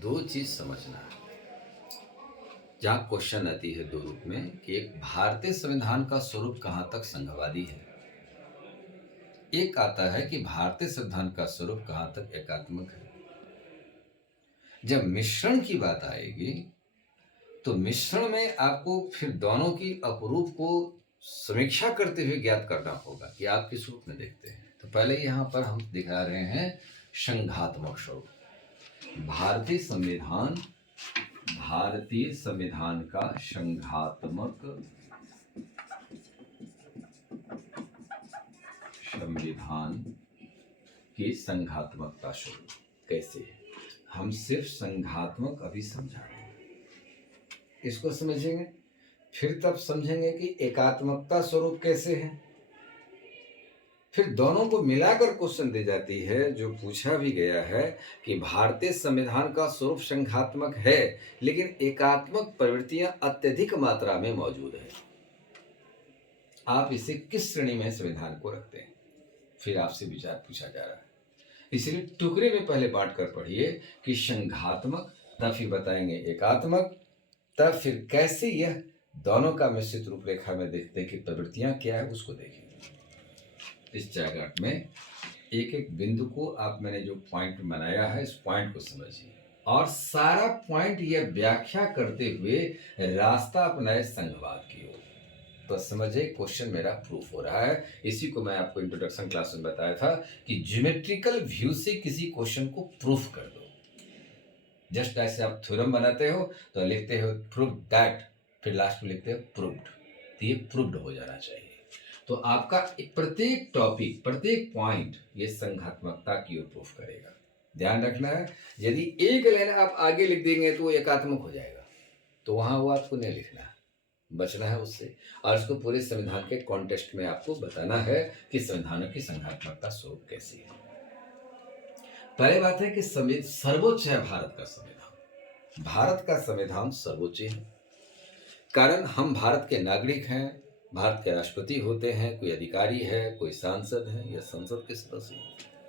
दो चीज समझना है। जहाँ क्वेश्चन आती है दो रूप में कि एक भारतीय संविधान का स्वरूप कहाँ तक संघवादी है, एक आता है कि भारतीय संविधान का स्वरूप कहाँ तक एकात्मक है। जब मिश्रण की बात आएगी तो मिश्रण में आपको फिर दोनों की अपरूप को समीक्षा करते हुए ज्ञात करना होगा कि आप किस रूप में देखते हैं। तो पहले यहाँ पर हम दिखा रहे हैं संघात्मक स्वरूप। भारतीय संविधान का संघात्मक संविधान की संघात्मकता स्वरूप कैसे है। हम सिर्फ संघात्मक अभी समझा रहे हैं, इसको समझेंगे फिर तब समझेंगे कि एकात्मकता स्वरूप कैसे है। फिर दोनों को मिलाकर क्वेश्चन दी जाती है जो पूछा भी गया है कि भारतीय संविधान का स्वरूप संघात्मक है लेकिन एकात्मक प्रवृत्तियां अत्यधिक मात्रा में मौजूद है। आप इसे किस श्रेणी में संविधान को रखते हैं, फिर आपसे विचार पूछा जा रहा है। इसलिए टुकड़े में पहले बांट कर पढ़िए कि संघात्मक, तब फिर बताएंगे एकात्मक, तब फिर कैसे यह दोनों का मिश्रित रूपरेखा में देखते हैं कि प्रवृत्तियां क्या है उसको देखेंगे। इस चार्ट में एक एक बिंदु को आप मैंने जो पॉइंट बनाया है इस पॉइंट को समझिए और सारा पॉइंट यह व्याख्या करते हुए रास्ता अपनाए संघवाद की ओर। तो समझे क्वेश्चन मेरा प्रूफ हो रहा है। इसी को मैं आपको इंट्रोडक्शन क्लास में बताया था कि ज्योमेट्रिकल व्यू से किसी क्वेश्चन को प्रूफ कर दो। जस्ट ऐसे आप थ्योरम बनाते हो तो लिखते हो प्रूव दैट, फिर लास्ट में लिखते हो प्रूव्ड, तो ये प्रूव्ड हो जाना चाहिए। तो आपका प्रत्येक टॉपिक, प्रत्येक पॉइंट ये संघात्मकता की ओर प्रूफ करेगा। ध्यान रखना है, यदि एक लाइन आप आगे लिख देंगे तो वो एकात्मक हो जाएगा, तो वहां वो आपको नहीं लिखना है, बचना है उससे। और इसको पूरे संविधान के कॉन्टेक्स्ट में आपको बताना है कि संविधानों की संघात्मकता स्वरूप कैसी है। पहली बात है कि सर्वोच्च है भारत का संविधान। भारत का संविधान सर्वोच्च है, कारण हम भारत के नागरिक हैं, भारत के राष्ट्रपति होते हैं, कोई अधिकारी है, कोई सांसद है या संसद के सदस्य है,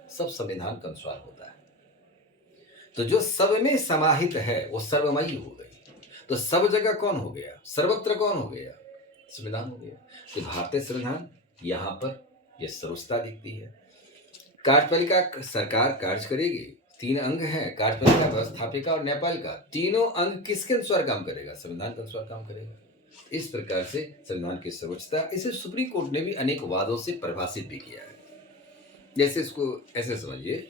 सब संविधान के अनुसार होता है। तो जो सब में समाहित है वो सर्वमयी हो गई। तो सब जगह कौन हो गया, सर्वत्र कौन हो गया, संविधान हो गया। तो भारतीय संविधान यहाँ पर यह सर्वोच्चता दिखती है। कार्यपालिका सरकार कार्य करेगी, 3 अंग हैं, कार्यपालिका, व्यवस्थापिका और न्यायपालिका। तीनों अंग किसके अनुसार काम करेगा, संविधान के अनुसार काम करेगा। इस प्रकार से संविधान की सर्वोच्चता, इसे सुप्रीम कोर्ट ने भी अनेक वादों से परिभाषित भी किया है। जैसे इसको ऐसे समझिए,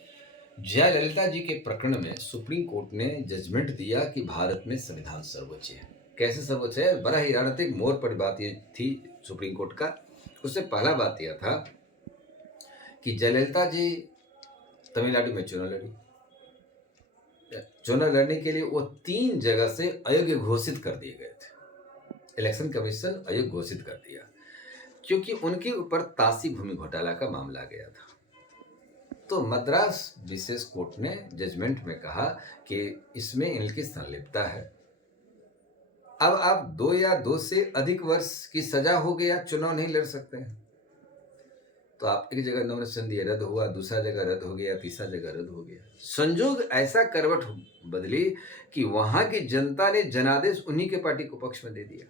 जयललिता जी के प्रकरण में सुप्रीम कोर्ट ने जजमेंट दिया कि भारत में संविधान सर्वोच्च है। कैसे सर्वोच्च है, बड़ा ही रणनीतिक मोड़ पर बात ये थी सुप्रीम कोर्ट का। उससे पहला बात यह था कि जयललिता जी तमिलनाडु में चुनाव लड़ी। चुनाव लड़ने के लिए वो 3 जगह से अयोग्य घोषित कर दिए गए थे। इलेक्शन कमीशन अयोग्य घोषित कर दिया क्योंकि उनके ऊपर ताशी भूमि घोटाला का मामला गया था। तो मद्रास विशेष कोर्ट ने जजमेंट में कहा कि इसमें इनकी संलिप्तता है। अब आप 2 या 2 से अधिक वर्ष की सजा हो गया, चुनाव नहीं लड़ सकते हैं। तो आप एक जगह नॉमिनेशन दिए, रद्द हुआ, दूसरा जगह रद्द हो गया, तीसरा जगह रद्द हो गया। संजोग ऐसा करवट बदली कि वहां की जनता ने जनादेश उन्हीं के पार्टी को पक्ष में दे दिया।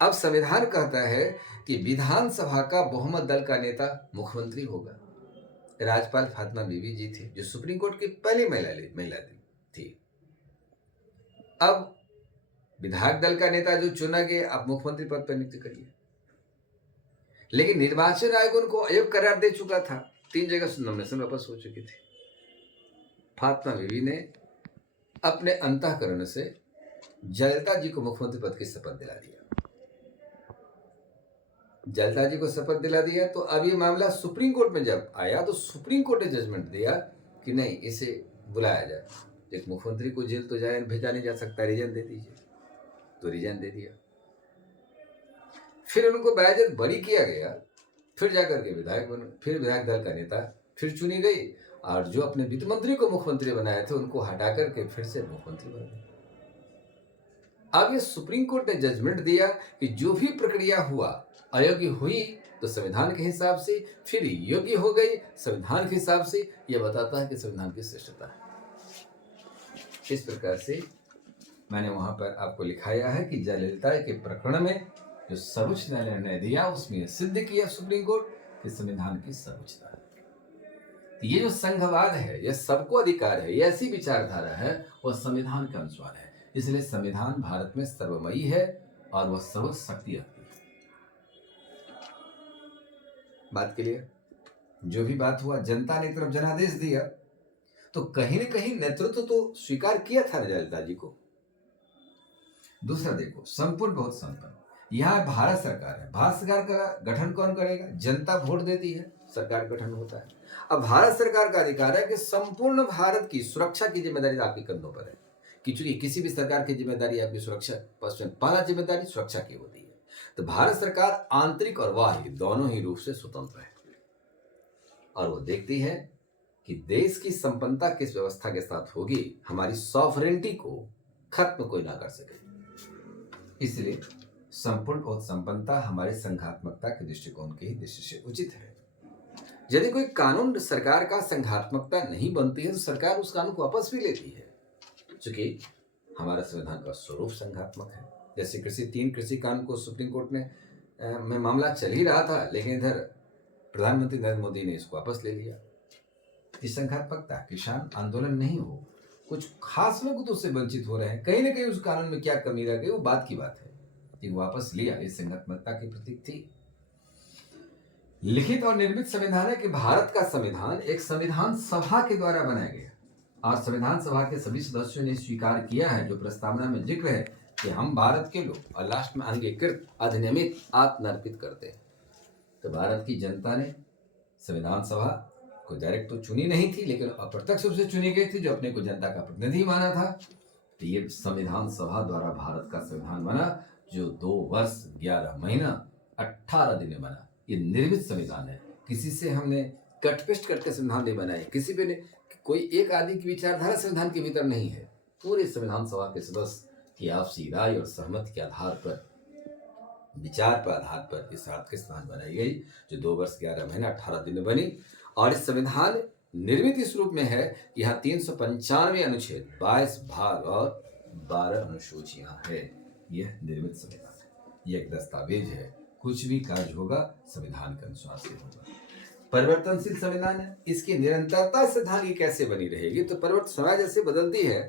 अब संविधान कहता है कि विधानसभा का बहुमत दल का नेता मुख्यमंत्री होगा। राज्यपाल फातिमा बीबी जी थी जो सुप्रीम कोर्ट की पहली महिला थी। अब विधायक दल का नेता जो चुना गया, आप मुख्यमंत्री पद पर नियुक्त करिए। लेकिन निर्वाचन आयोग उनको अयोग्य करार दे चुका था, 3 जगह से नॉमिनेशन वापस हो चुकी थी। फातिमा बीबी ने अपने अंतःकरण से जयललिता जी को मुख्यमंत्री पद की शपथ दिला दिया। जयललिता जी को शपथ दिला दिया तो अब ये मामला सुप्रीम कोर्ट में जब आया तो सुप्रीम कोर्ट ने जजमेंट दिया कि नहीं, इसे बुलाया जाए। एक मुख्यमंत्री को जेल तो भेजा नहीं जा सकता, रिजाइन दे दीजिए, तो रिजाइन दे दिया। फिर उनको बाइज्जत बरी किया गया, फिर जाकर के विधायक बने, फिर विधायक दल का नेता फिर चुनी गई और जो अपने वित्त मंत्री को मुख्यमंत्री बनाए थे उनको हटा करके फिर से मुख्यमंत्री बन गए। अब ये सुप्रीम कोर्ट ने जजमेंट दिया कि जो भी प्रक्रिया हुआ अयोग्य हुई तो संविधान के हिसाब से, फिर योग्य हो गई संविधान के हिसाब से। यह बताता है कि संविधान की श्रेष्ठता है। इस प्रकार से मैंने वहां पर आपको लिखाया है कि जयललिता के प्रकरण में जो सर्वोच्च न्यायालय ने निर्णय दिया उसमें सिद्ध किया सुप्रीम कोर्ट कि संविधान की सर्वोच्चता है। ये जो संघवाद है, यह सबको अधिकार है, ये ऐसी विचारधारा है वह संविधान के अनुसार है। इसलिए संविधान भारत में सर्वमयी है और वह सर्वशक्ति रखती है। बात के लिए जो भी बात हुआ, जनता ने तरफ जनादेश दिया तो कहीं न कहीं नेतृत्व तो स्वीकार किया था जयललिता जी को। दूसरा देखो, संपूर्ण बहुत संपन्न, यहाँ भारत सरकार है। भारत सरकार का गठन कौन करेगा? जनता वोट देती है, सरकार गठन होता है। अब भारत सरकार का अधिकार है कि संपूर्ण भारत की सुरक्षा की जिम्मेदारी आपके कंधों पर है, कि चूंकि किसी भी सरकार की जिम्मेदारी आपकी सुरक्षा, पहला जिम्मेदारी सुरक्षा की होती है। तो भारत सरकार आंतरिक और बाह्य दोनों ही रूप से स्वतंत्र है और वो देखती है कि देश की संपन्नता किस व्यवस्था के साथ होगी, हमारी सॉवरेनिटी को खत्म कोई ना कर सके। इसलिए संपूर्ण और संपन्नता हमारे संघात्मकता के दृष्टिकोण की दृष्टि से उचित है। यदि कोई कानून सरकार का संघात्मकता नहीं बनती है तो सरकार उस कानून को वापस भी लेती है, क्योंकि हमारा संविधान का स्वरूप संघात्मक है। जैसे तीन कृषि कानून को सुप्रीम कोर्ट में मामला चल ही रहा था, लेकिन इधर प्रधानमंत्री नरेंद्र मोदी ने इसको वापस ले लिया। इस संघात्मकता, किसान आंदोलन नहीं हो, कुछ खास लोग तो उससे वंचित हो रहे हैं, कहीं ना कहीं उस कानून में क्या कमी रह गई वो बात की बात है, लेकिन वापस लिया, इस संघात्मकता की प्रतीक थी। लिखित और निर्मित संविधान है कि भारत का संविधान एक संविधान सभा के द्वारा बनाया गया और संविधान सभा के सभी सदस्यों ने स्वीकार किया है, जो प्रस्तावना में जिक्र है कि हम भारत के लोग, और लास्ट में अंगीकृत, अधिनियमित, आत्मनिर्भर करते हैं। तो भारत की जनता ने संविधान सभा को डायरेक्ट तो चुनी नहीं थी, लेकिन अप्रत्यक्ष रूप से चुनी गई थी, जो अपने को जनता का प्रतिनिधि माना था। तो ये संविधान सभा द्वारा भारत का संविधान बना, जो 2 वर्ष 11 महीना 18 दिन बना। ये निर्मित संविधान है, किसी से हमने कट पेस्ट करके संविधान नहीं बनाया, किसी पे ने कोई एक आदमी की विचारधारा संविधान के भीतर नहीं है। पूरे संविधान सभा के सदस्य की आपसी राय और सहमति के आधार पर, विचार पर आधार पर इस संविधान बनाई गई, जो 2 वर्ष 11 महीना 18 दिन में बनी। और इस संविधान निर्मित इस रूप में है कि यहाँ 395 अनुच्छेद, 22 भाग और 12 अनुसूचियां है। यह निर्मित संविधान है, यह एक दस्तावेज है, कुछ भी कार्य होगा संविधान के अनुसार से होगा। परिवर्तनशील संविधान है, इसकी निरंतरता संविधान की कैसे बनी रहेगी? तो परिवर्तन समय जैसे बदलती है,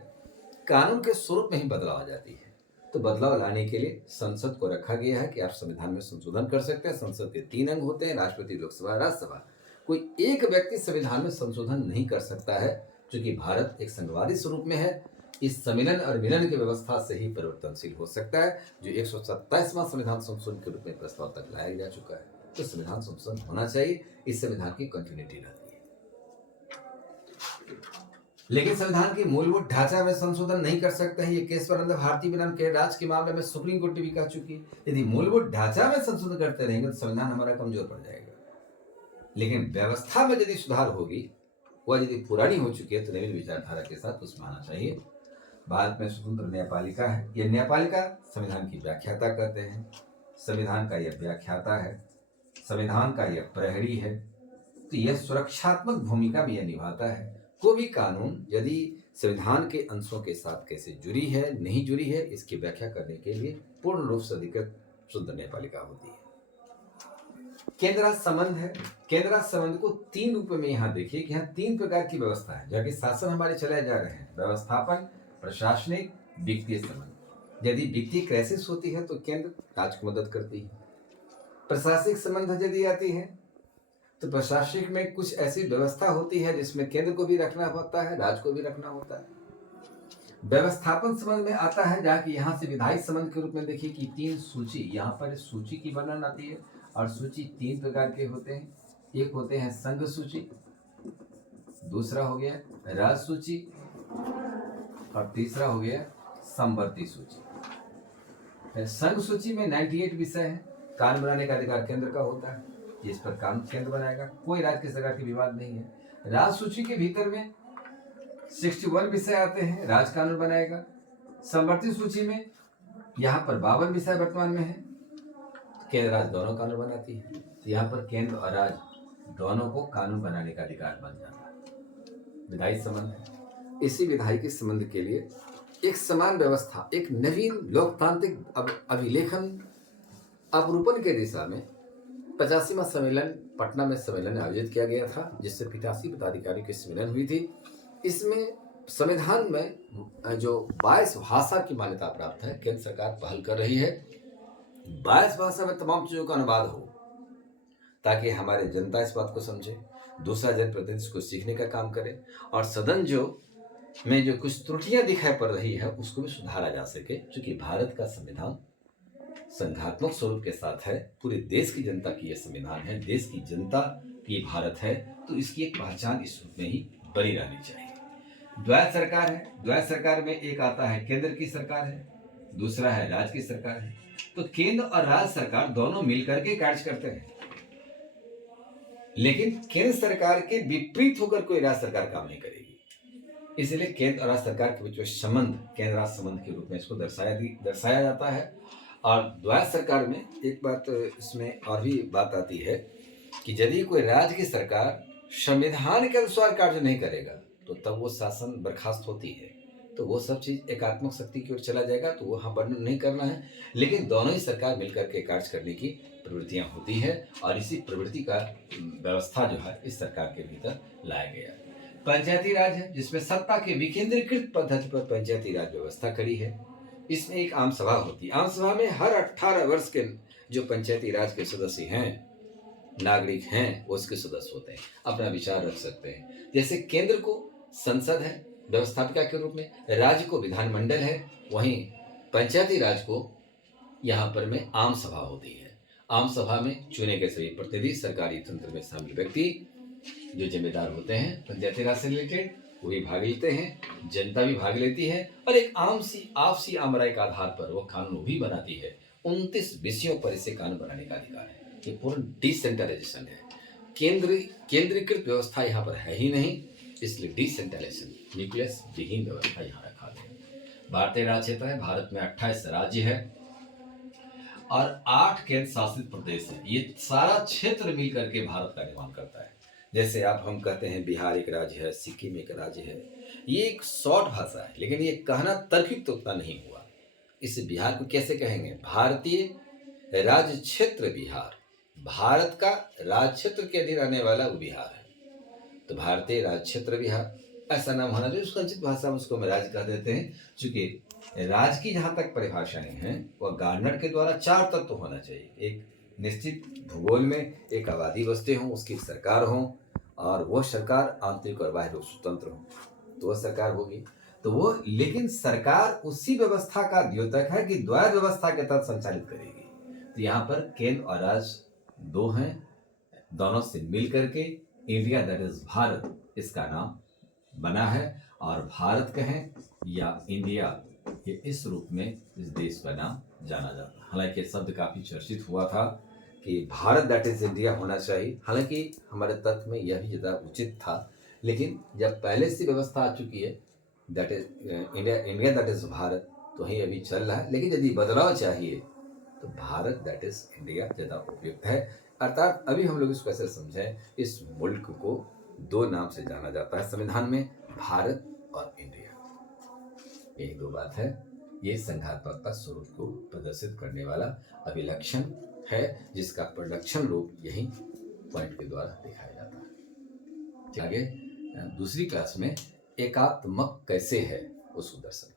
कानून के स्वरूप में ही बदलाव आ जाती है। तो बदलाव लाने के लिए संसद को रखा गया है कि आप संविधान में संशोधन कर सकते हैं। संसद के 3 अंग होते हैं, राष्ट्रपति, लोकसभा, राज्यसभा। कोई एक व्यक्ति संविधान में संशोधन नहीं कर सकता है, क्योंकि भारत एक संघवादी स्वरूप में है। इस सम्मेलन और मिलन की व्यवस्था से ही परिवर्तनशील हो सकता है, जो 127वां संविधान संशोधन के रूप में प्रस्ताव तक लाया जा चुका है। तो संविधान संशोधन होना चाहिए, इस संविधान की कंटिन्यूटी रहती है। लेकिन संविधान की मूलभूत ढांचा में संशोधन नहीं कर सकते हैं। ये केशवानंद भारती बनाम के राज्य के मामले में सुप्रीम कोर्ट भी कह चुकी है। यदि मूलभूत ढांचा में संशोधन करते रहेंगे तो संविधान हमारा कमजोर पड़ जाएगा। लेकिन व्यवस्था में यदि सुधार होगी, वह यदि पुरानी हो चुकी है, तो नवीन विचारधारा के साथ उसमें आना चाहिए। भारत में स्वतंत्र न्यायपालिका है। यह न्यायपालिका संविधान की व्याख्याता करते हैं, संविधान का यह व्याख्याता है, संविधान का यह प्रहरी है। तो यह सुरक्षात्मक भूमिका भी यह निभाता है। कोई भी कानून यदि संविधान के अंशों के साथ कैसे जुड़ी है, नहीं जुड़ी है, इसकी व्याख्या करने के लिए पूर्ण रूप से अधिकृत स्वतंत्र न्यायपालिका होती है। केंद्र राज्य संबंध है। केंद्र राज्य संबंध को 3 रूप में यहाँ देखिए कि यहाँ 3 प्रकार की व्यवस्था है, जबकि शासन हमारे चलाए जा रहे हैं। व्यवस्थापन, प्रशासनिक, वित्तीय संबंध। यदि वित्तीय क्राइसिस होती है तो केंद्र राज्य को मदद करती है। प्रशासनिक संबंध यदि आती है तो प्रशासनिक में कुछ ऐसी व्यवस्था होती है जिसमें केंद्र को भी रखना होता है, राज्य को भी रखना होता है। व्यवस्थापन संबंध में आता है, जहाँ की यहाँ से विधायी संबंध के रूप में देखिए कि 3 सूची, यहाँ पर सूची की वर्णन आती है। और सूची 3 प्रकार के होते हैं। एक होते हैं संघ सूची, दूसरा हो गया राज्य सूची, और तीसरा हो गया समवर्ती सूची। संघ सूची में 98 विषय है। कानून बनाने का अधिकार केंद्र का होता है, जिस पर कानून केंद्र बनाएगा, कोई राज्य की सरकार की विवाद नहीं है। राज्य सूची के भीतर में 61 विषय आते हैं, राज्य कानून बनाएगा। समवर्ती सूची में यहाँ पर 52 विषय वर्तमान में है। केंद्र राज्य दोनों कानून बनाती है, तो यहाँ पर केंद्र और राज्य दोनों को कानून बनाने का अधिकार बन जाता है। विधायी संबंध है। इसी विधायिकी संबंध के लिए एक समान व्यवस्था, एक नवीन लोकतांत्रिक अभिलेखन अवरूपण के दिशा में 85वां सम्मेलन पटना में सम्मेलन आयोजित किया गया था, जिससे 85 पदाधिकारियों की सम्मेलन हुई थी। इसमें संविधान में जो 22 भाषा की मान्यता प्राप्त है, केंद्र सरकार पहल कर रही है 22 भाषा में तमाम चीजों का अनुवाद हो, ताकि हमारे जनता इस बात को समझे, दूसरा जनप्रतिनिधि इसको सीखने का काम करे और सदन में जो कुछ त्रुटियां दिखाई पड़ रही है उसको भी सुधारा जा सके। क्योंकि भारत का संविधान संघात्मक स्वरूप के साथ है, पूरे देश की जनता की यह संविधान है, देश की जनता की भारत है, तो इसकी एक पहचान इस रूप में ही बनी रहनी चाहिए। द्वैत सरकार है, द्वैत सरकार में एक आता है केंद्र की सरकार है, दूसरा है राज्य की सरकार है। तो केंद्र और राज्य सरकार दोनों मिलकर के कार्य करते हैं, लेकिन केंद्र सरकार के विपरीत होकर कोई राज्य सरकार काम नहीं करेगी। इसलिए केंद्र और राज्य सरकार के बीच में संबंध केंद्र राज्य संबंध के रूप में इसको दर्शाया जाता है। और द्वैत सरकार में एक बात इसमें और भी बात आती है कि यदि कोई राज्य की सरकार संविधान के अनुसार कार्य नहीं करेगा तो तब वो शासन बर्खास्त होती है, तो वो सब चीज एकात्मक शक्ति की ओर चला जाएगा, तो वहाँ वर्णन नहीं करना है। लेकिन दोनों ही सरकार मिलकर के कार्य करने की प्रवृत्तियां होती है और इसी प्रवृत्ति का व्यवस्था जो है इस सरकार के भीतर लाया गया। पंचायती राज है, जिसमें सत्ता के विकेंद्रीकृत पद्धति पर पंचायती राज व्यवस्था खड़ी है। इसमें एक आम सभा होती है, आम सभा में हर 18 वर्ष के जो पंचायती राज के सदस्य हैं, नागरिक हैं, वो उसके सदस्य होते हैं, अपना विचार रख सकते हैं। जैसे केंद्र को संसद है व्यवस्थापिका के रूप में, राज्य को विधानमंडल है, वहीं पंचायती राज को यहाँ पर में आम सभा होती है। आम सभा में चुने गए सभी प्रतिनिधि सरकारी तंत्र में शामिल व्यक्ति जो जिम्मेदार होते हैं पंचायती राज से रिलेटेड, वो भी भाग लेते हैं, जनता भी भाग लेती है और एक आपसी आमराय के आधार पर वो कानून भी बनाती है। 29 विषयों पर इसे कानून बनाने का अधिकार है। ये पूर्ण डिसेंट्रलाइजेशन है, केंद्रीकृत व्यवस्था यहाँ पर है ही नहीं, इसलिए डिसेंट्रलाइजेशन न्यूक्लियस विहीन व्यवस्था यहाँ रखा गया। भारतीय राज्य क्षेत्र है, भारत में 28 राज्य है और 8 केंद्र शासित प्रदेश है। ये सारा क्षेत्र मिलकर के भारत का निर्माण करता है। जैसे हम कहते हैं बिहार एक राज्य है, सिक्किम एक राज्य है, ये एक शॉर्ट भाषा है, लेकिन ये कहना तर्कित तो उतना नहीं हुआ। इस बिहार को कैसे कहेंगे? भारतीय राज्य क्षेत्र बिहार, भारत का राज्य क्षेत्र के अधीन आने वाला वो बिहार है, तो भारतीय राज्य क्षेत्र बिहार ऐसा नाम होना चाहिए। संस्कृत भाषा में उसको हम राज्य कह देते हैं, चूंकि राज्य की जहाँ तक परिभाषाएं हैं वह गार्डनर के द्वारा 4 तत्व होना चाहिए। एक निश्चित भूगोल में एक आबादी बसते हों, उसकी सरकार हो और वह सरकार आंतरिक और बाह्य रूप से स्वतंत्र हो, तो वह सरकार होगी। तो वो लेकिन सरकार उसी व्यवस्था का द्योतक है कि द्वैत व्यवस्था के तहत संचालित करेगी। तो यहाँ पर केंद्र और राज्य 2 हैं, दोनों से मिल करके इंडिया दैट इज भारत इसका नाम बना है। और भारत कहें या इंडिया, ये इस रूप में इस देश का नाम जाना जाता है। हालांकि शब्द काफी चर्चित हुआ था कि भारत दैट इज इंडिया होना चाहिए, हालांकि हमारे तर्क में यह भी ज़्यादा उचित था। लेकिन जब पहले से व्यवस्था आ चुकी है that is India that is Bharat, तो ही अभी चल रहा है। लेकिन यदि बदलाव चाहिए तो भारत दैट इज इंडिया ज़्यादा उपयुक्त है। अर्थात अभी हम लोग इसको ऐसे समझें, इस मुल्क को 2 नाम से जाना जाता है संविधान में, भारत और इंडिया। यही 2 बात है। ये संघात्मकता स्वरूप को प्रदर्शित करने वाला अभिलक्षण है, जिसका प्रलक्षण रूप यही पॉइंट के द्वारा दिखाया जाता है। आगे दूसरी क्लास में एकात्मक कैसे है उसको दर्शन